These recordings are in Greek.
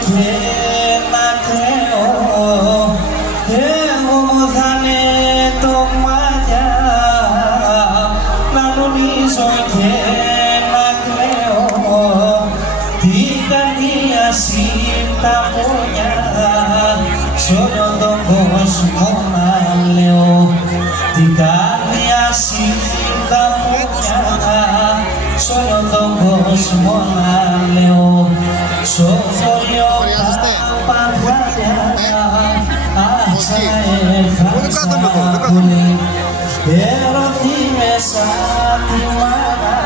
και να κλαίω, εγώ μου θα είναι το μάτια, να νομίζω και να κλαίω, την καρδία τα πόδια, σ' όλο τον κόσμο να λέω, την καρδιά τα πόδια, σ' όλο τον κόσμο να λέω, σ' όφωριο τα παγάδια, άξα έρθαν πολύ, έρωθη μέσα τη μάνα,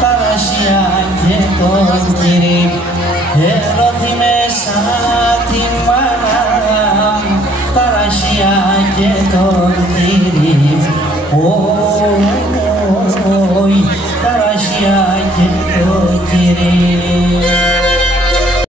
Παρασία και τον Κύρι, έρωθη μέσα τη μάνα, Παρασία και τον Κύρι, Παρασία και τον Κύρι.